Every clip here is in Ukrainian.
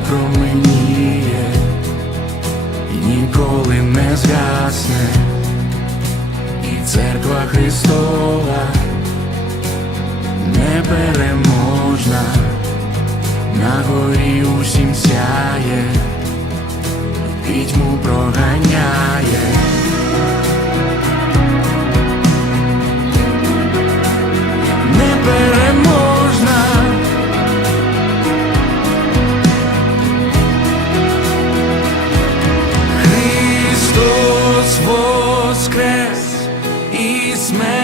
променіє і ніколи не згасне, і церква Христова непереможна, на горі усім сяє, пітьму і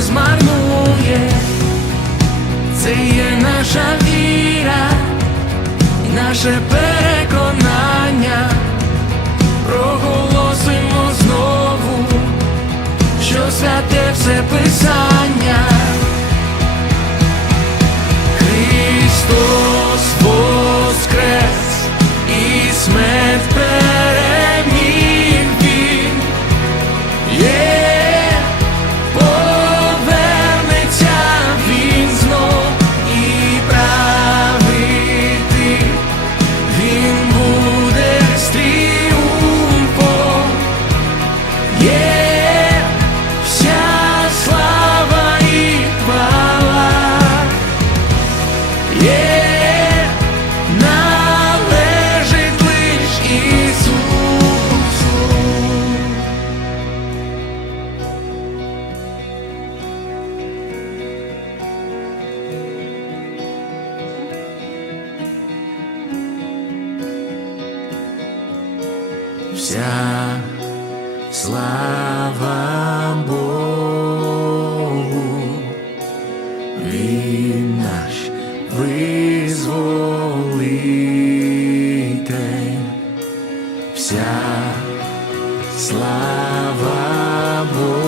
не змарнує. Це є наша віра, і наше переконання. Проголосимо знову, що святе все писання. Вся слава Богу, Він наш визволитель, вся слава Богу,